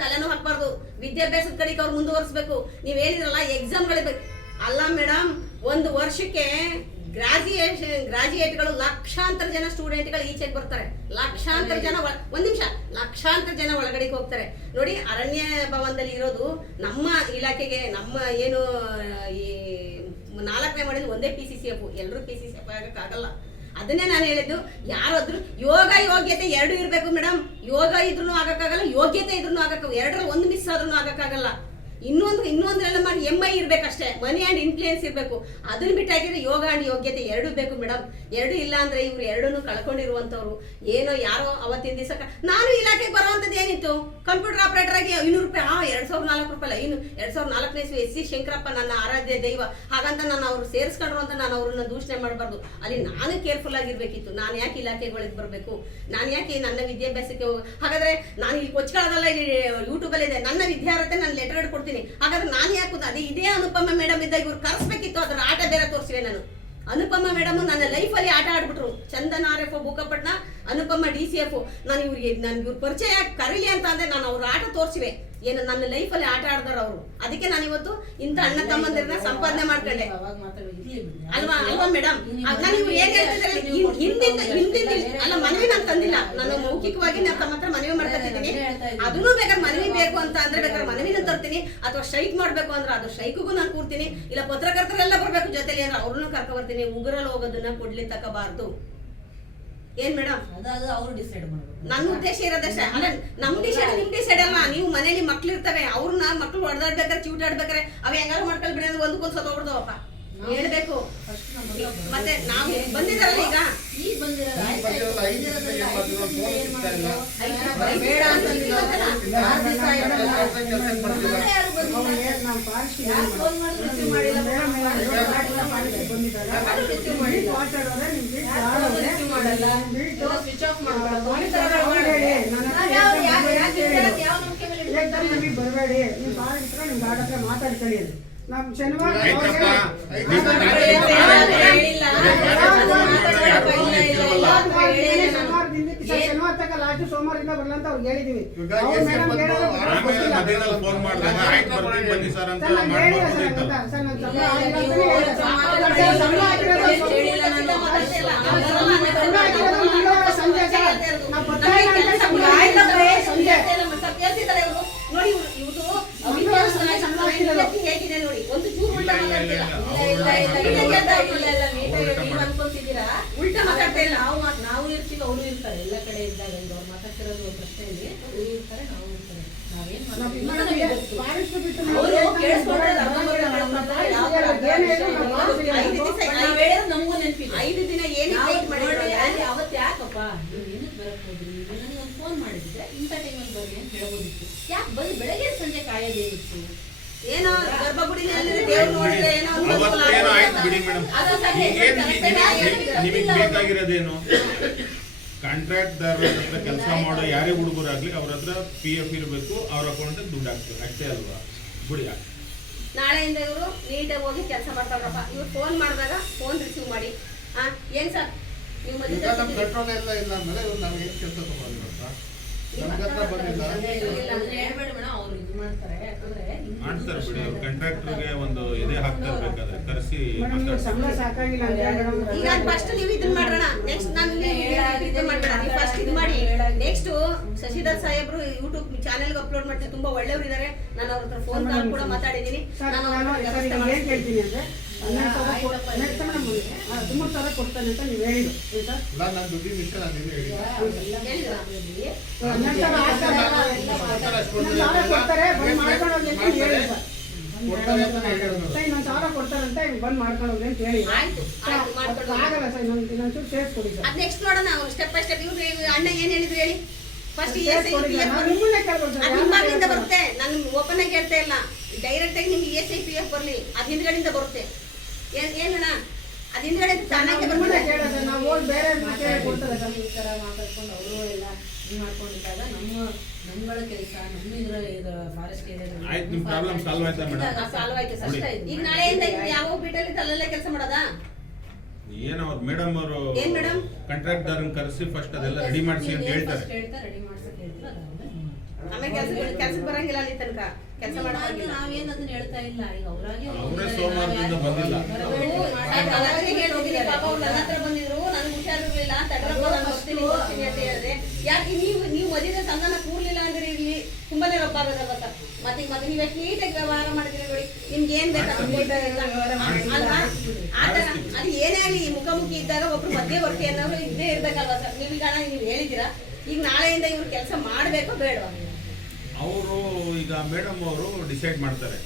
ತಲೆನೂ ಹಾಕ್ಬಾರ್ದು. ವಿದ್ಯಾಭ್ಯಾಸದ ಕಡೆಗೆ ಅವ್ರು ಮುಂದುವರಿಸ್ಬೇಕು. ನೀವ್ ಎಕ್ಸಾಮ್ಗಳಿಗೆ ಅಲ್ಲ ಮೇಡಮ್ ಒಂದು ವರ್ಷಕ್ಕೆ ಗ್ರಾಜುಯೇಷನ್ ಗ್ರಾಜುಯೇಟ್ಗಳು ಲಕ್ಷಾಂತರ ಜನ ಸ್ಟೂಡೆಂಟ್ಗಳು ಈಚೆಗೆ ಬರ್ತಾರೆ. ಲಕ್ಷಾಂತರ ಜನ ಒಂದ್ ನಿಮಿಷ. ಲಕ್ಷಾಂತರ ಜನ ಒಳಗಡೆಗೆ ಹೋಗ್ತಾರೆ. ನೋಡಿ, ಅರಣ್ಯ ಭವನದಲ್ಲಿ ಇರೋದು ನಮ್ಮ ಇಲಾಖೆಗೆ, ನಮ್ಮ ಏನು, ಈ ನಾಲ್ಕನೇ ಮಾಡಿದ ಒಂದೇ ಪಿ ಸಿ ಸಿ ಎಫ್ ಎಲ್ಲರೂ ಪಿ ಸಿ ಸಿ ಎಫ್ ಆಗಕ್ಕಾಗಲ್ಲ ಅದನ್ನೇ ನಾನು ಹೇಳಿದ್ದು. ಯಾರಾದ್ರೂ ಯೋಗ ಯೋಗ್ಯತೆ ಎರಡು ಇರಬೇಕು ಮೇಡಮ್. ಯೋಗ ಇದ್ರೂ ಆಗಕ್ಕಾಗಲ್ಲ, ಯೋಗ್ಯತೆ ಇದ್ರೂ ಆಗಕ್ಕ ಎರಡರ ಒಂದು ಮಿಸ್ ಆದ್ರೂ ಆಗಕ್ಕಾಗಲ್ಲ. ಇನ್ನೊಂದು ಇನ್ನೊಂದ್ರಲ್ಲ ಮಾಡಿ ಎಂ ಐ ಇರ್ಬೇಕಷ್ಟೇ. ಮನಿ ಆ್ಯಂಡ್ ಇನ್ಫ್ಲೂಯೆನ್ಸ್ ಇರಬೇಕು. ಅದನ್ನ ಬಿಟ್ಟಾಗಿದ್ರೆ ಯೋಗ ಆ್ಯಂಡ್ ಯೋಗ್ಯತೆ ಎರಡು ಬೇಕು ಮೇಡಮ್ ಎರಡು ಇಲ್ಲ ಅಂದರೆ ಇವರು ಎರಡನ್ನೂ ಕಳ್ಕೊಂಡಿರುವಂಥವ್ರು. ಏನೋ ಯಾರೋ ಅವತ್ತಿನ ದಿವಸ ನಾನು ಇಲಾಖೆಗೆ ಬರುವಂಥದ್ದು ಏನಿತ್ತು? ಕಂಪ್ಯೂಟರ್ ಆಪರೇಟರ್ ಆಗಿ ಐನೂರು ರೂಪಾಯಿ ಹಾಂ ಎರಡ್ ಸಾವಿರದ ನಾಲ್ಕು ರೂಪಾಯಿ ಅಲ್ಲ ಇನ್ನು ಎರಡು ಸಾವಿರದ ನಾಲ್ಕನೇ ಇಸ್ವಿ ಎಸ್ ಸಿ ಶಂಕರಪ್ಪ ನನ್ನ ಆರಾಧ್ಯ ದೈವ. ಹಾಗಂತ ನಾನು ಅವ್ರು ಸೇರಿಸ್ಕೊಂಡ್ರು ಅಂತ ನಾನು ಅವ್ರನ್ನ ದೂಷಣೆ ಮಾಡಬಾರ್ದು. ಅಲ್ಲಿ ನಾನು ಕೇರ್ಫುಲ್ ಆಗಿರ್ಬೇಕಿತ್ತು. ನಾನು ಯಾಕೆ ಇಲಾಖೆಗಳಿಗೆ ಬರಬೇಕು? ನಾನು ಯಾಕೆ ನನ್ನ ವಿದ್ಯಾಭ್ಯಾಸಕ್ಕೆ ಹೋಗ ಹಾಗಾದ್ರೆ ನಾನು ಇಲ್ಲಿ ಕೊಚ್ಕೊಳ್ಳೋದಲ್ಲ ಇಲ್ಲಿ ಯೂಟ್ಯೂಬಲ್ಲಿ ಇದೆ. ನನ್ನ ವಿದ್ಯಾರ್ಥಿ ನಾನು ಲೆಟರ್ ಕೊಡ್ತೀನಿ. ಹಾಗಾದ್ರೆ ನಾನು ಯಾಕೆ ಅದೇ ಇದೇ ಅನುಪಮ ಮೇಡಮ್ ಇದ್ದಾಗ ಇವ್ರು ಕರೆಸ್ಬೇಕಿತ್ತು. ಅದ್ರ ಆಟ ಬೇರೆ ತೋರಿಸಿವೆ ನಾನು. ಅನುಪಮ ಮೇಡಮ್ ನನ್ನ ಲೈಫಲ್ಲಿ ಆಟ ಆಡ್ಬಿಟ್ರು. Chandan R F Bukkapatna Anupama D C F ನಾನು ಇವ್ರಿಗೆ ನನ್ಗೆ ಇವ್ರ ಪರಿಚಯ ಕರೀಲಿ ಅಂತ ಅಂದ್ರೆ ನಾನು ಅವ್ರ ಆಟ ತೋರಿಸಿವೆ. ಏನು, ನನ್ನ ಲೈಫಲ್ಲಿ ಆಟ ಆಡ್ತಾರ ಅವರು. ಅದಕ್ಕೆ ನಾನು ಇವತ್ತು ಇಂಥ ಅಣ್ಣ ತಮ್ಮಂದಿರನ್ನ ಸಂಪಾದನೆ ಮಾಡ್ಕೊಂಡೆ. ಅಲ್ವಾ? ಅಲ್ವಾ ಮೇಡಮ್ ಹೇಳ್ತಿದ್ದಾರೆ ಹಿಂದಿನ ಹಿಂದಿನ ಅಲ್ಲ, ಮನವಿ ನಾನು ತಂದಿಲ್ಲ. ನಾನು ಮೌಖಿಕವಾಗಿ ನಾನು ತಮ್ಮ ಹತ್ರ ಮನವಿ ಮಾಡ್ಕೊತಿದ್ದೀನಿ. ಅದನ್ನು ಬೇಕಾದ್ರೆ ಮನವಿ ಬೇಕು ಅಂತ ಅಂದ್ರೆ ಬೇಕಾದ್ರೆ ಮನವಿನ ತರ್ತೀನಿ. ಅಥವಾ ಸ್ಟ್ರೈಕ್ ಮಾಡ್ಬೇಕು ಅಂದ್ರೆ ಅದು ಸ್ಟ್ರೈಕ್ಗೂ ನಾನು ಕೂರ್ತೀನಿ. ಇಲ್ಲ ಪತ್ರಕರ್ತರೆಲ್ಲ ಬರ್ಬೇಕು ಜೊತೆಲಿ ಅಂದ್ರೆ ಅವ್ರನ್ನೂ ಕರ್ಕೊ ಬರ್ತೀನಿ. ಉಗುರಲ್ಲಿ ಹೋಗೋದನ್ನ ಕೊಡ್ಲಿ ತಗೋಬಾರ್ದು. ಏನ್ ಮೇಡಮ್ ಅದು ಅವ್ರು ಡಿಸೈಡ್ ನನ್ನ ಉದ್ದೇಶ ಇರೋದಷ್ಟೇ ಅಲ್ಲ ನಮ್ ಡಿಸೈಡ್ ನಿಮ್ ಡಿಸೈಡ್ ಅಲ್ಲ ನೀವು ಮನೇಲಿ ಮಕ್ಳು ಇರ್ತವೆ. ಅವ್ರನ್ನ ಮಕ್ಳು ಹೊಡೆದಾಡ್ಬೇಕಾದ್ರೆ ಚೂಟಾಡ್ಬೇಕಾರೆ ಅವ್ ಹೆಂಗಾರು ಮಾಡ್ಕೊಳ್ ಬಿಡಿ ಅಂದ್ರೆ ಒಂದಕ್ಕೊಂದು ಸತ್ತೋಗ್ಬಿಡ್ತಾವಪ್ಪ ಹೇಳ್ಬೇಕು. ಮತ್ತೆ ನಾವು ಬಂದಿದಾರಲ್ಲ ಈಗ? ಬರಬೇಡಿ ನೀವು ಬಾಳ ಇಟ್ಕೊಂಡು ನಿಮ್ ಬಾಡತ್ರ ಹತ್ರ ಮಾತಾಡ್ಕೊಳ್ಳಿ ಅದು. ಶನಿವಾರ ಆಯ್ತಪ್ಪ. ಅವಾಗ ಐದು ದಿವಸ ಹೇಳಿಲ್ಲ. ಅದು ಮಾತಾಡೋಕೆ ಇಲ್ಲ, ಇಲ್ಲ, ಇಲ್ಲ. ಹೇಳಿಲ್ಲ ನಾನು. ಶನಿವಾರ ದಿನಕ್ಕೆ ಸ- ಶನಿವಾರ ತನಕ ಲಾಸ್ಟ್ ಹೇಳಿದೀವಿ. ಹೇಗಿದೆ ನೋಡಿ ಒಂದು ಚೂರು ಉಲ್ಟಾ ಮಾತಾಡ್ತಿಲ್ಲ ಇಲ್ಲ, ಐದು ದಿನ? ಅಲ್ಲಿ ಅವತ್ತು ಯಾಕಪ್ಪ ನೀವು ಏನಕ್ಕೆ ಬರಕ್ ಹೋದ್ರಿ ನೀವು ನನಗೆ ಒಂದು ಫೋನ್ ಮಾಡಿದ್ರೆ ಇಂಥ ಟೈಮಲ್ಲಿ ಬರ್ರಿ ಅಂತ ಹೇಳ್ಬೋದಿತ್ತು ಯಾಕೆ ಬಂದು ಬೆಳಗ್ಗೆ ಸಂಜೆ ಕಾಯೋದೇನಿತ್ತು ಏನೋ ಗರ್ಭಗುಡಿನಲ್ಲಿ ದೇವ್ರು ನೋಡಿದ್ರೆ ಏನೋ ಏನೋ ಆಯ್ತು ಬಿಡಿ. ಮೇಡಮ್ ನಿಮಗೆ ಬೇಕಾಗಿರೋದೇನು ಕಾಂಟ್ರಾಕ್ಟ್ದಾರರ ಹತ್ರ ಕೆಲಸ ಮಾಡೋ ಯಾರೇ ಹುಡುಗರಾಗ್ಲಿ ಅವ್ರ ಹತ್ರ ಪಿ ಎಫ್ ಇರಬೇಕು ಅವ್ರ ಅಕೌಂಟ್ ದುಡ್ಡು ಹಾಕ್ತೀವಿ. ಅಷ್ಟೇ ಅಲ್ವಾ? ಬಿಡಿ ನಾಳೆಯಿಂದ ಇವರು ನೀಟಾಗಿ ಹೋಗಿ ಕೆಲಸ ಮಾಡ್ತಾರಪ್ಪ ಇವ್ರು ಫೋನ್ ಮಾಡಿದಾಗ ಫೋನ್ ರಿಸೀವ್ ಮಾಡಿ. ಆ ಏನ್ ಸರ್? ನೀವು ಈಗ ಪೆಟ್ರೋಲ್ ಎಲ್ಲ ಇಲ್ಲ ಅಂದ್ಮೇಲೆ ಇವ್ರು ನಮ್ಗೆ ಏನ್ ಕೆಲಸ ತಗೊಂಡಿರತ್ತ ನಮ್ಗೆ ಹತ್ರ ಬಂದಿಲ್ಲ. ಇಲ್ಲ ಅಂದ್ರೆ ಹೇಳ್ಬೇಡಿ ಮೇಡಮ್ ಅವ್ರು ಇದು ಮಾಡ್ತಾರೆ. ಯಾಕಂದ್ರೆ ಮಾಡ್ತಾರೆ ಬಿಡಿ. ಕಾಂಟ್ರಾಕ್ಟರ್ಗೆ ಒಂದು ಇದೇ ಹಾಕ್ತಾ ಇರ್ಬೇಕಾದ್ರೆ ಕರೆಸಿ ಈಗ ಫಸ್ಟ್ ನೀವು ಇದನ್ನ ಮಾಡೋಣ ನೆಕ್ಸ್ಟ್ ನಾನು ಇದು ನೀವು ಫಸ್ಟ್ ಇದು ಮಾಡಿ. ನೆಕ್ಸ್ಟ್ ಶಶಿಧರ್ ಸಾಹೇಬ್ರು ಯೂಟ್ಯೂಬ್ ಚಾನೆಲ್ಗೆ ಅಪ್ಲೋಡ್ ಮಾಡ್ತೀವಿ. ತುಂಬಾ ಒಳ್ಳೆಯವರು ಇದ್ದಾರೆ ನಾನು ಅವ್ರ ಹತ್ರ ಫೋನ್ ಕಾಲ್ ಕೂಡ ಮಾತಾಡಿದ್ದೀನಿ ನಾನು ಕೇಳ್ತೀನಿ ಅಂದ್ರೆ ಹನ್ನೆರಡು ಸಾವಿರ ಕೊಡ್- ಹನ್ನೆರಡು ಸಾವಿರ ಮೇಡಮ್ ಹದಿಮೂರು ಸಾವಿರ ಕೊಡ್ತಾನೆ ಅಂತ ನೀವು ಹೇಳಿದ್ರು ಸರ್ ಇಲ್ಲ ನಾನು ದುಡ್ಡಿನ ವಿಷಯ ನಾನು ಏನು ಹೇಳಿಲ್ಲ ಹೇಳಿದ್ರಾ? ಹನ್ನೆರಡು ಸಾವಿರ ಕೊಡ್ತಾರೆ ಬಂದ್ ಮಾಡ್ಕೊಂಡು ಹೋಗಿ ಅಂತ ಹೇಳಿ ಸರ್ ಕೊಡ್ತಾರೆ ಅಂತ ಹೇಳಿರೋದು ಸರ್ ಇನ್ನೊಂದು ಸಾವಿರ ಕೊಡ್ತಾರಂತ ಈಗ ಬಂದ್ ಮಾಡ್ಕೊಂಡು ಹೋಗಿ ಅಂತ ಹೇಳಿ ಆಯ್ತು ಆಗಲ್ಲ ಸರ್ ಇನ್ನೊಂದು ಇನ್ನೊಂಚೂರು ಸೇರಿಸ್ಕೊಡಿ ಸರ್ ಅದ್ ನೆಕ್ಸ್ಟ್ ನೋಡೋಣ ಸ್ಟೆಪ್ ಬೈ ಸ್ಟೆಪ್ ಇವ್ರು ಅಣ್ಣ ಏನ್ ಹೇಳಿದ್ರು ಹೇಳಿ. ಫಸ್ಟ್ ಎಸ್ ಐ ಸೇರಿಸ್ಕೊಡಿ ಸರ್ ನಾವು ನಿಮ್ಮನ್ನೇ ಕೇಳ್ಬೋದು ಸರ್ ಅದು ಯಾರನ್ನ ಹಿಂಭಾಗದಿಂದ ಕೇಳ್ಬೋದು? ಬರುತ್ತೆ. ನಾನು ಓಪನ್ ಆಗಿ ಹೇಳ್ತಾ ಇಲ್ಲ. ಡೈರೆಕ್ಟ್ ಆಗಿ ನಿಮ್ಗೆ ಎಸ್ ಐ ಪಿ ಎಫ್ ಬರಲಿ. ಅದು ಹಿಂದ್ಗಡೆಯಿಂದ ಬರುತ್ತೆ. ಏನಣ್ಣ? ಅದು ಹಿಂದ್ಗಡೆ ತಾನಾಗೆ ಕೇಳೋದು ನಾವು ಹೋಗಿ ಬೇರೆ ಕೊಡ್ತಾರೆ ಸರ್ ಈ ಮಾತಾಡ್ಕೊಂಡು ಅವರು ಎಲ್ಲ ಇದು ಮಾಡ್ಕೊಂಡಿದ್ದಾಗ ನಮ್ಮ ನಮ್ಗಳ ಕೆಲಸ ನಮ್ಮ ಇದ್ರ ಫಾರೆಸ್ಟ್ ಆಯ್ತು, ನಿಮ್ಮ ಪ್ರಾಬ್ಲಮ್ ಸಾಲ್ವ್ ಆಯ್ತಾ ಮೇಡಮ್? ಸಾಲ್ವ್ ಆಯ್ತು ಸರ್ ಬಿಡಿ. ಈಗ ನಾಳೆಯಿಂದ ಯಾವ ಬಿಟ್ಟಲ್ಲಿ ಅಲ್ಲಲ್ಲೇ ಕೆಲಸ ಮಾಡೋದಾ? ಏನೋ ಅವ್ರು ಮೇಡಮ್ ಅವರು? ಕಾಂಟ್ರಾಕ್ಟ್ದಾರನ್ ಕರೆಸಿ ಫಸ್ಟ್ ಅದೆಲ್ಲ ರೆಡಿ ಮಾಡಿಸಿ ಅಂತ ಹೇಳ್ತಾರೆ. ಹೇಳ್ತಾರೆ ರೆಡಿ ಹೇಳ್ತಾರೆ ಆಮೇಲೆ ಕೆಲಸ ಕೆಲ್ಸಕ್ಕೆ ಬರಂಗಿಲ್ಲ ಅಲ್ಲಿ ತನಕ. ಕೆಲಸ ನಾವೇನ್ ಅದನ್ನ ಹೇಳ್ತಾ ಇಲ್ಲ ಈಗ ಅವ್ರಾಗೆ ಅವರೇ ಸೋಮವಾರದಿಂದ ಬಂದಿಲ್ಲ ಅವರಿಗೆ ಹೇಳಿ ಹೋಗಿದ್ದೆ ಪಾಪ ಅವ್ರು ನನ್ನ ಹತ್ರ ಬಂದಿದ್ರು ನನಗೆ ಹುಷಾರಿರ್ಲಿಲ್ಲ ತಡ್ರಪ್ಪ ನಾನು ಬರ್ತೀನಿ ಬರ್ತೀನಿ ಅಂತ ಹೇಳಿದೆ ಯಾಕೆ ನೀವು ನೀವು ಮದುವೆ ಸಂಧಾನ ಕೂರ್ಲಿಲ್ಲ ಅಂದ್ರೆ ಇಲ್ಲಿ ತುಂಬಾನೇ ರೊಬ್ಬ ಆಗೋದಲ್ವ ಸರ್ ಮತ್ತೆ ಈಗ ಮತ್ತೆ ನೀವು ನೀಟಾಗಿ ವ್ಯವಹಾರ ಮಾಡಿದ್ರೆ ನೋಡಿ ನಿಮ್ಗೆ ಏನ್ ಬೇಕು ಅದು ಬೇಕಾಗಿಲ್ಲ ಅಲ್ವಾ ಆ ಅದು ಏನೇ ಆಗಲಿ ಮುಖಾಮುಖಿ ಇದ್ದಾಗ ಒಬ್ರು ಮಧ್ಯವರ್ತಿ ಅನ್ನೋರು ಇದ್ದೇ ಇರ್ಬೇಕಲ್ವಾ ಸರ್ ನೀವೀಗ ನೀವು ಹೇಳಿದ್ದೀರಾ ಈಗ ನಾಳೆಯಿಂದ ಇವ್ರು ಕೆಲಸ ಮಾಡ್ಬೇಕೋ ಬೇಡವಾ ಅವರು ಈಗ ಮೇಡಮ್ ಅವರು ಡಿಸೈಡ್ ಮಾಡ್ತಾರೆ.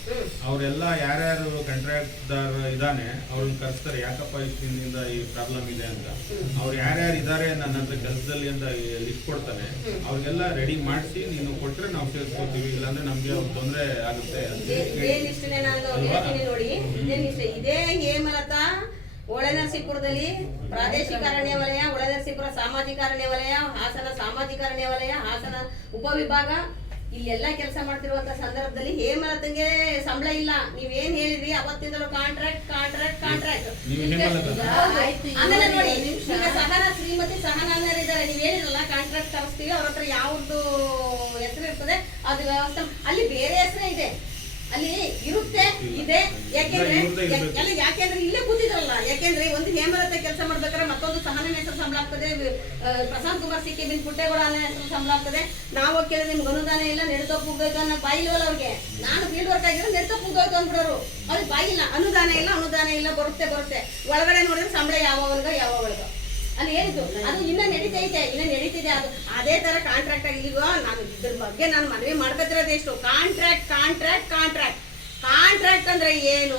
ಅವರೆಲ್ಲ ಯಾರ್ಯಾರು ಕಾಂಟ್ರಾಕ್ಟ್ದಾರ್ ಇದ್ದಾನೆ ಅವ್ರನ್ನ ಕರೆಸ್ತಾರೆ. ಯಾಕಪ್ಪ ಇಷ್ಟು ದಿನದಿಂದ ಈ ಪ್ರಾಬ್ಲಮ್ ಇದೆ ಅಂತ. ಅವ್ರು ಯಾರ್ಯಾರು ಇದ್ದಾರೆ ನನ್ನ ಹತ್ರ ಕೆಲಸದಲ್ಲಿ ಅಂತ ಲಿಸ್ಟ್ ಕೊಡ್ತಾನೆ. ಅವ್ರಿಗೆಲ್ಲ ರೆಡಿ ಮಾಡಿಸಿ ನೀನು ಕೊಟ್ಟರೆ ನಾವು ಸೇರಿಸ್ಕೊತೀವಿ. ಇಲ್ಲಾಂದ್ರೆ ನಮಗೆ ಅವ್ರ ತೊಂದರೆ ಆಗುತ್ತೆ ಇದೇ ಹೇಮಲತಾ ಒಳನರಸೀಪುರದಲ್ಲಿ ಪ್ರಾದೇಶಿಕ ಅರಣ್ಯ ವಲಯ ಒಳನರಸೀಪುರ ಸಾಮಾಜಿಕ ಅರಣ್ಯ ವಲಯ ಹಾಸನ ಸಾಮಾಜಿಕ ಅರಣ್ಯ ವಲಯ ಹಾಸನ ಉಪವಿಭಾಗ ಇಲ್ಲೆಲ್ಲ ಕೆಲಸ ಮಾಡ್ತಿರುವಂತ ಸಂದರ್ಭದಲ್ಲಿ ಹೇಮಲತಂಗೆ ಸಂಬಳ ಇಲ್ಲ. ನೀವೇನ್ ಹೇಳಿದ್ರಿ? ಅವತ್ತಿಂದಲೂ ಕಾಂಟ್ರಾಕ್ಟ್ ಕಾಂಟ್ರಾಕ್ಟ್ ಕಾಂಟ್ರಾಕ್ಟ್ ನೀವು ಆಮೇಲೆ ನೋಡಿ ಸಹನ ಶ್ರೀಮತಿ ಸಹನಾನರ್ ಇದ್ದಾರೆ. ನೀವ್ ಏನಿರಲ್ಲ ಕಾಂಟ್ರಾಕ್ಟ್ ತರಿಸ್ತೀವಿ ಅವ್ರ ಹತ್ರ ಯಾವ್ದು ಹೆಸರು ಇರ್ತದೆ ಅದು ವ್ಯವಸ್ಥೆ ಅಲ್ಲಿ ಬೇರೆ ಹೆಸರೇ ಇದೆ. ಅಲ್ಲಿ ಇರುತ್ತೆ. ಇದೆ. ಯಾಕೆಂದ್ರೆ. ಎಲ್ಲ ಯಾಕೆಂದ್ರೆ ಇಲ್ಲೇ ಕೂತಿದ್ರಲ್ಲ. ಯಾಕೆಂದ್ರೆ ಒಂದು ಹೇಮಲತ ಕೆಲಸ ಮಾಡ್ಬೇಕಾದ್ರೆ ಮತ್ತೊಂದು ಸಹನ ಹೆಸರು ಸಂಬಳ ಆಗ್ತದೆ. ಪ್ರಶಾಂತ್ ಕುಮಾರ್ ಸಿಕ್ಕಿ ನಿಮ್ ಬಿನ್ ಪುಟ್ಟೇಗೌಡ ಅನ್ನೋ ಹೆಸರು ಸಂಬಳ ಆಗ್ತದೆ. ನಾವು ಕೇಳಿದ್ರೆ ನಿಮ್ಗೆ ಅನುದಾನ ಇಲ್ಲ ನೆಡ್ತೋಪ್ ಹೋಗ್ಬೇಕು ಅನ್ನೋ ಬಾಯಿಲ್ವಲ್ಲ ಅವ್ರಿಗೆ. ನಾನು ಫೀಲ್ಡ್ ವರ್ಕ್ ಆಗಿರೋ ನೆಡ್ತೋಪ್ ಹೋಗ್ಬೇಕು ಅಂದ್ಬಿಡೋರು. ಅವ್ರಿಗೆ ಬಾಯಿಲ್ಲ ಅನುದಾನ ಇಲ್ಲ ಅನುದಾನ ಇಲ್ಲ ಬರುತ್ತೆ ಬರುತ್ತೆ. ಒಳಗಡೆ ನೋಡಿದ್ರೆ ಸಂಬಳ ಯಾವ ವರ್ಗ ಯಾವ ವರ್ಗ ಅಲ್ಲಿ ಹೇಳಿದ್ದು ಅದು ಇನ್ನ ನಡೀತೈತೆ ಇನ್ನ ನಡೀತಿದೆ ಅದು. ಅದೇ ತರ ಕಾಂಟ್ರಾಕ್ಟ್ ಆಗಿ ಈಗ ನಾನು ಇದ್ರ ಬಗ್ಗೆ ನಾನು ಮನವಿ ಮಾಡ್ಕೊತಿರೋದು ಎಷ್ಟು ಕಾಂಟ್ರಾಕ್ಟ್ ಕಾಂಟ್ರಾಕ್ಟ್ ಅಂದ್ರೆ ಏನು?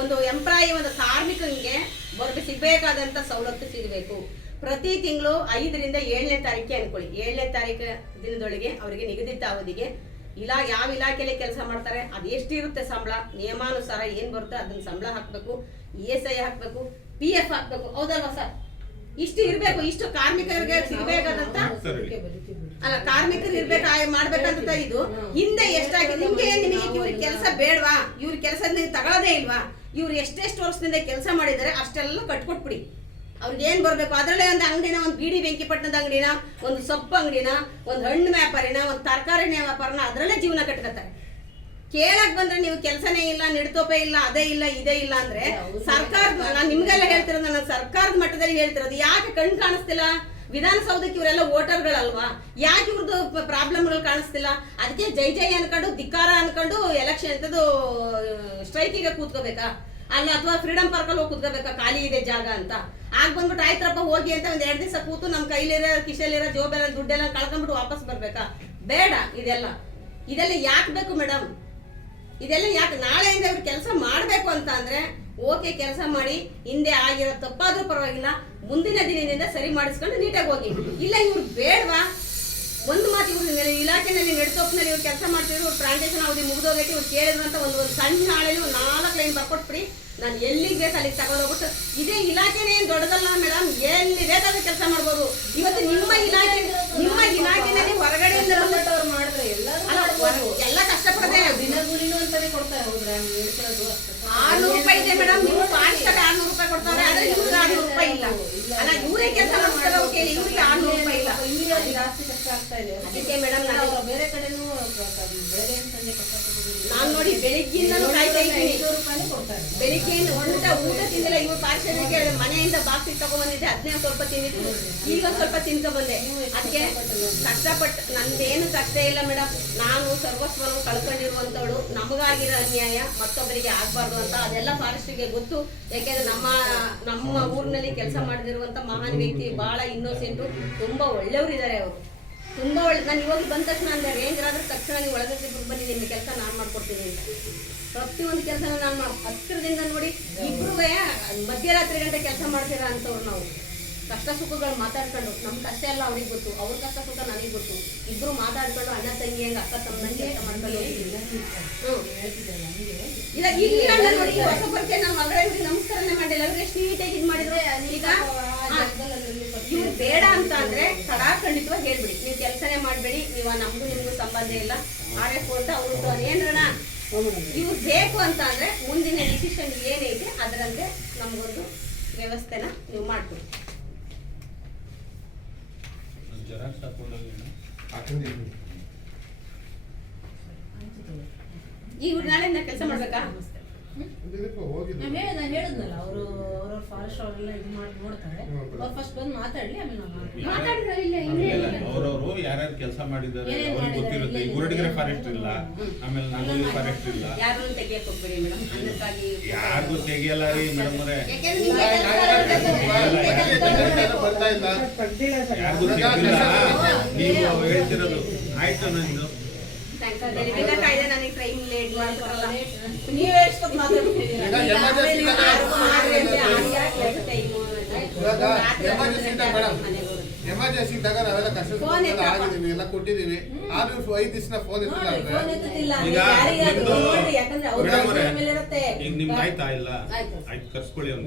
ಒಂದು ಎಂಪ್ಲಾಯಿ ಒಂದು ಕಾರ್ಮಿಕನಿಗೆ ಬರಬೇಕು ಸಿಗ್ಬೇಕಾದಂತ ಸವಲತ್ತು ಸಿಗಬೇಕು. ಪ್ರತಿ ತಿಂಗಳು ಐದರಿಂದ ಏಳನೇ ತಾರೀಕೆ ಅನ್ಕೊಳ್ಳಿ. ಏಳನೇ ತಾರೀಕು ದಿನದೊಳಗೆ ಅವರಿಗೆ ನಿಗದಿತ ಅವಧಿಗೆ ಇಲಾ, ಯಾವ ಇಲಾಖೆಯಲ್ಲಿ ಕೆಲಸ ಮಾಡ್ತಾರೆ, ಅದು ಎಷ್ಟಿರುತ್ತೆ ಸಂಬಳ, ನಿಯಮಾನುಸಾರ ಏನು ಬರುತ್ತೆ ಅದನ್ನ ಸಂಬಳ ಹಾಕಬೇಕು ಇ ಎಸ್ ಐ ಹಾಕಬೇಕು ಪಿ ಎಫ್ ಹಾಕಬೇಕು, ಹೌದಲ್ವಾ ಸರ್? ಇಷ್ಟು ಇರ್ಬೇಕು ಇಷ್ಟು ಕಾರ್ಮಿಕರಿಗೆ ಸಿಗ್ಬೇಕಾದಂತ? ಅಲ್ಲ ಕಾರ್ಮಿಕರು ಇರ್ಬೇಕು ಆಯ್- ಮಾಡ್ಬೇಕಂತ ಇದು. ಹಿಂದೆ ಎಷ್ಟಾಗಿದೆ ನಿಮ್ಗೆ ನಿಮಗೆ ಇವ್ರ ಕೆಲಸ ಬೇಡವಾ? ಇವ್ರ ಕೆಲಸ ನೀವು ತಗೊಳ್ಳೋದೇ ಇಲ್ವಾ? ಇವ್ರು ಎಷ್ಟೆಷ್ಟು ವರ್ಷದಿಂದ ಕೆಲಸ ಮಾಡಿದ್ದಾರೆ ಅಷ್ಟೆಲ್ಲ ಕಟ್ಕೊಟ್ಬಿಡಿ. ಅವ್ರಿಗೆ ಏನ್ ಬರ್ಬೇಕು? ಅದರಲ್ಲೇ ಒಂದು ಅಂಗಡಿನ ಒಂದು ಬೀಡಿ ಬೆಂಕಿಪಟ್ಟಣದ ಅಂಗಡಿನ ಒಂದು ಸೊಪ್ಪು ಅಂಗಡಿನ ಒಂದು ಹಣ್ಣು ವ್ಯಾಪಾರಿನ ಒಂದು ತರಕಾರಿ ವ್ಯಾಪಾರನ ಅದರಲ್ಲೇ ಜೀವನ ಕಟ್ಕೊತಾರೆ. ಕೇಳಕ್ ಬಂದ್ರೆ ನೀವು ಕೆಲಸನೇ ಇಲ್ಲ ನಿಡ್ತೋಪೆ ಇಲ್ಲ ಅದೇ ಇಲ್ಲ ಇದೇ ಇಲ್ಲ ಅಂದ್ರೆ ಸರ್ಕಾರ ನಾನು ನಿಮ್ಗೆಲ್ಲ ಹೇಳ್ತಿರೋದು ನಾನು ಸರ್ಕಾರದ ಮಟ್ಟದಲ್ಲಿ ಹೇಳ್ತಿರೋದು ಯಾಕೆ ಕಣ್ ಕಾಣಿಸ್ತಿಲ್ಲ? ವಿಧಾನಸೌಧಕ್ಕೆ ಇವರೆಲ್ಲ ವೋಟರ್ಗಳಲ್ವಾ? ಯಾಕೆ ಇವ್ರದ್ದು ಪ್ರಾಬ್ಲಮ್ಗಳು ಕಾಣಿಸ್ತಿಲ್ಲ? ಅದಕ್ಕೆ ಜೈ ಜೈ ಅನ್ಕೊಂಡು ಧಿಕ್ಕಾರ ಅನ್ಕೊಂಡು ಎಲೆಕ್ಷನ್ ಎಂತದು ಸ್ಟ್ರೈಕಿಗೆ ಕೂತ್ಕೋಬೇಕಾ? ಅಲ್ಲ ಅಥವಾ ಫ್ರೀಡಮ್ ಪಾರ್ಕ್ ಅಲ್ಲಿ ಹೋಗಿ ಕೂತ್ಕೋಬೇಕಾ? ಖಾಲಿ ಇದೆ ಜಾಗ ಅಂತ. ಆಗ ಬಂದ್ಬಿಟ್ಟು ಆಯ್ತರಪ್ಪ ಹೋಗಿ ಅಂತ ಒಂದ್ ಎರಡ್ ದಿವಸ ಕೂತು ನಮ್ಮ ಕೈಲಿರೋ ಕಿಶೆಲಿರೋ ಜೋಬೆಲ್ಲ ದುಡ್ಡೆಲ್ಲ ಕಳ್ಕೊಂಡ್ಬಿಟ್ಟು ವಾಪಸ್ ಬರ್ಬೇಕಾ? ಬೇಡ ಇದೆಲ್ಲ. ಇದೆಲ್ಲ ಯಾಕೆ ಬೇಕು ಮೇಡಮ್ ಇದೆಲ್ಲ ಯಾಕೆ ನಾಳೆಯಿಂದ ಇವ್ರು ಕೆಲಸ ಮಾಡಬೇಕು ಅಂತ ಅಂದ್ರೆ, ಓಕೆ ಕೆಲಸ ಮಾಡಿ, ಹಿಂದೆ ಆಗಿರೋ ತಪ್ಪಾದ್ರೂ ಪರವಾಗಿಲ್ಲ, ಮುಂದಿನ ದಿನದಿಂದ ಸರಿ ಮಾಡಿಸ್ಕೊಂಡು ನೀಟಾಗಿ ಹೋಗಿ. ಇಲ್ಲ ಇವ್ರು ಬೇಡವಾ? ಒಂದು ಮಾತು ಇವ್ರು ಇಲಾಖೆನಲ್ಲಿ ನೆಡ್ತೋಪ್ನಲ್ಲಿ ಇವ್ರು ಕೆಲಸ ಮಾಡ್ತಿದ್ರು, ಇವ್ರು ಟ್ರಾನ್ಸಾಕ್ಷನ್ ಅವಧಿ ಮುಗಿದೋಗೈತಿ, ಇವ್ರು ಕೇಳಿದ್ರು ಅಂತ ಒಂದು ಒಂದು ಸಣ್ಣ ಹಾಳೆಲಿ ಒಂದು ನಾಲ್ಕು ಲೈನ್ ಬರ್ಕೊಟ್ಬಿಡಿ. ನಾನು ಎಲ್ಲಿಗೆ ಬೇಕು ಅಲ್ಲಿಗೆ ತಗೊಂಡೋಗ್ಬಿಟ್ಟು ಇದೇ ಇಲಾಖೆನೇ ಏನು ದೊಡ್ಡದಲ್ಲ ಮೇಡಮ್ ಎಲ್ಲಿ ಬೇಕಾದ್ರೂ ಕೆಲಸ ಮಾಡ್ಬೋದು. ಇವತ್ತು ನಿಮ್ಮ ಇಲಾಖೆ, ನಿಮ್ಮ ಇಲಾಖೆನಲ್ಲಿ ಹೊರಗಡೆಯಿಂದ ಬಂದ್ಬಿಟ್ಟು ಅವ್ರು ಮಾಡಿದ್ರೆ ಎಲ್ಲರೂ ಅಲ್ಲ ಹೊರ- ಎಲ್ಲ ಕಷ್ಟಪಡದೆ ಆರ್ನೂರು ರೂಪಾಯಿ ಇದೆ ಮೇಡಮ್ ಆರ್ನೂರು ರೂಪಾಯಿ ಕೊಡ್ತಾರೆ ಇವ್ರಿಗೆ ರೂಪಾಯಿ ಇಲ್ಲ. ಅಲ್ಲ ಇವರೇ ಕೆಲಸ ಮಾಡ್ತಾರೆ ಓಕೆ ಇವ್ರಿಗೆ ಆರ್ನೂರು ರೂಪಾಯಿ ಇಲ್ಲ. ಜಾಸ್ತಿ ಕಷ್ಟ ಆಗ್ತಾ ಇದೆ. ಅದಕ್ಕೆ ಮೇಡಮ್ ನಾನು ಬೇರೆ ಕಡೆನೂ ಬೇರೆ ನಾನು ನೋಡಿ ಬೆಳಿಗ್ಗೆ ಕಾಯ್ತಾ ಇದ್ದೀನಿ. ಐನೂರು ರೂಪಾಯಿನೂ ಕೊಡ್ತಾರೆ. ಬೆಳಿಗ್ಗೆಯಿಂದ ಊಟ ಊಟ ತಿಂದಿಲ್ಲ. ಇವ್ರು ಪಾರ್ಸಲ್ಗೆ ಮನೆಯಿಂದ ಬಾಕ್ಸ್ ತಗೊಂಡ್ಬಂದಿದ್ದೆ ಅದನ್ನೇ ಸ್ವಲ್ಪ ತಿಂದಿದ್ದು ಈಗ ಸ್ವಲ್ಪ ತಿನ್ಕೊ ಬಂದೆ ಅದಕ್ಕೆ ಕಷ್ಟಪಟ್ಟು ನಂದೇನು ಕಷ್ಟ ಇಲ್ಲ ಮೇಡಮ್ ನಾನು ಸರ್ವಸ್ವವನ್ನು ಕಳ್ಕೊಂಡಿರುವಂತವಳು ನಮಗಾಗಿರೋ ಅನ್ಯಾಯ. ಮತ್ತೊಬ್ಬರಿಗೆ ಆಗ್ಬಾರ್ದು ಅಂತ ಅದೆಲ್ಲ ಫಾರೆಸ್ಟ್ಗೆ ಗೊತ್ತು. ಯಾಕೆಂದ್ರೆ ನಮ್ಮ ನಮ್ಮ ಊರಿನಲ್ಲಿ ಕೆಲಸ ಮಾಡದಿರುವಂತ ಮಹಾನ್ ವ್ಯಕ್ತಿ ಬಹಳ ಇನ್ನೋಸೆಂಟು ತುಂಬಾ ಒಳ್ಳೆಯವರಿದ್ದಾರೆ ಅವರು. ತುಂಬಾ ಒಳ್ಳೆ ನಾನು ಇವಾಗ ಬಂದ ತಕ್ಷಣ ಅಂದ್ರೆ ರೇಂಜರ್ ಆದ್ರೆ ತಕ್ಷಣ ನೀವು ಒಳಗಡೆ ಬನ್ನಿ ನಿಮ್ಮ ಕೆಲಸ ನಾನು ಮಾಡ್ಕೊಡ್ತೀನಿ ಅಂತ. ಪ್ರತಿಯೊಂದು ಕೆಲಸ ನಾನು ಮಾಡಿ ಹತ್ತಿರದಿಂದ ನೋಡಿ ಇಬ್ರು ಮಧ್ಯರಾತ್ರಿ ಗಂಟೆ ಕೆಲಸ ಮಾಡ್ತೀರಾ ಅಂತವ್ರು ನಾವು. ಕಷ್ಟ ಸುಖಗಳು ಮಾತಾಡ್ಕೊಂಡು ನಮ್ಮ ಕಷ್ಟ ಎಲ್ಲ ಅವ್ರಿಗೆ ಗೊತ್ತು, ಅವ್ರ ಕಷ್ಟ ಸುಖ ನನಗೆ ಗೊತ್ತು. ಇಬ್ರು ಮಾತಾಡ್ಕೊಂಡು ಅಣ್ಣ ತಂಗಿ ಹೆಂಗ ಅಕ್ಕ ತಮ್ಮಂಗೆ ಕೆಲಸ ಮಾಡ್ಕೊಂಡು ಇಲ್ಲ ಇಲ್ಲಿ ನೋಡಿ ಹೊಸ ನಮ್ಮ ಮಗಳಿಗೆ ನಮಸ್ಕಾರನೇ ಮಾಡಿಲ್ಲ ಅವ್ರಿಗೆ ಎಷ್ಟು ಆಗಿ ಇದು ಮಾಡಿದ್ರೆ, ಈಗ ಬೇಡ ಅಂತ ಅಂದ್ರೆ ಕಡಾಖಂಡಿತವಾಗಿ ಹೇಳ್ಬಿಡಿ. ನೀವು ಕೆಲಸನೇ ಮಾಡಬೇಡಿ, ನೀವು ನಮಗೂ ನಿಮ್ಗೂ ಸಂಬಂಧ ಇಲ್ಲ. ಆರ್ ಎಫ್ ಅಂತ ಅವ್ರದ್ದು ಏನ್ರಣ ಇವ್ರು ಬೇಕು ಅಂತ ಅಂದ್ರೆ ಮುಂದಿನ ಡಿಸಿಷನ್ ಏನೈತೆ ಅದರಂತೆ ನಮಗೊಂದು ವ್ಯವಸ್ಥೆನ ನೀವು ಮಾಡ್ಕೊಡಿ. ಈಗ ನಾಳೆಯಿಂದ ಕೆಲಸ ಮಾಡ್ಬೇಕಾ? ಹೋಗಿದ್ರು ನಾನು ಹೇಳಿದ್ನಲ್ಲ ಅವರು ಅವ್ರವ್ರ ಫಾರೆಸ್ಟ್ ಅವರೆಲ್ಲ ಇದು ಮಾಡಿ ನೋಡ್ತಾರೆ. ಅವ್ರು ಫಸ್ಟ್ ಬಂದು ಮಾತಾಡ್ಲಿ ಆಮೇಲೆ ನಾವು ಮಾತಾಡಿದ್ರೆ ಇಲ್ಲ ಹಿಂಗೆ. ಅವರವರು ಯಾರ್ಯಾರು ಕೆಲಸ ಮಾಡಿದ್ದಾರೆ ಅವ್ರಿಗೆ ಗೊತ್ತಿರುತ್ತೆ. ಏನೇನ್ ಗುರುಡಿಗೆರೆ ಫಾರೆಸ್ಟ್ ಇಲ್ಲ. ಆಮೇಲೆ ನಾಗೂಲಿ ಫಾರೆಸ್ಟ್ ಇಲ್ಲ. ಯಾರನ್ನು ತೆಗಿಯಕ್ ಹೋಗ್ಬೇಡಿ ಮೇಡಮ್. ಅನ್ನಕ್ಕಾಗಿ ಯಾರಿಗೂ ತೆಗಿಯಲ್ಲ ರೀ ಮೇಡಮ್ ಅವರೇ. ಯಾರಿಗೂ ನೀವು ಹೇಳ್ತಿರೋದು. ಆಯ್ತು ನಂದು. ನನಗೆ ಟ್ರೈನ್ ಲೇಟ್ ಮಾಡ್ತಾರಲ್ಲ ನೀವೇ ಎಷ್ಟೊತ್ತು. ಎಮರ್ಜೆನ್ಸಿ ಇದ್ದಾಗ ನಾವೆಲ್ಲ ಕಷ್ಟ ಆಗಿದ್ದೀವಿ ಎಲ್ಲ ಕೊಟ್ಟಿದೀವಿ ಆದ್ರೂ ಐದು ದಿವಸ ಫೋನ್ ಎತ್ತಿಲ್ಲ ಈಗ ನಿಮ್ದು ಆಯ್ತಾ ಇಲ್ಲ? ಆಯ್ತು. ಆಯ್ತು ಕರ್ಸ್ಕೊಳ್ಳಿ ಅವ್ನಿಗೆ.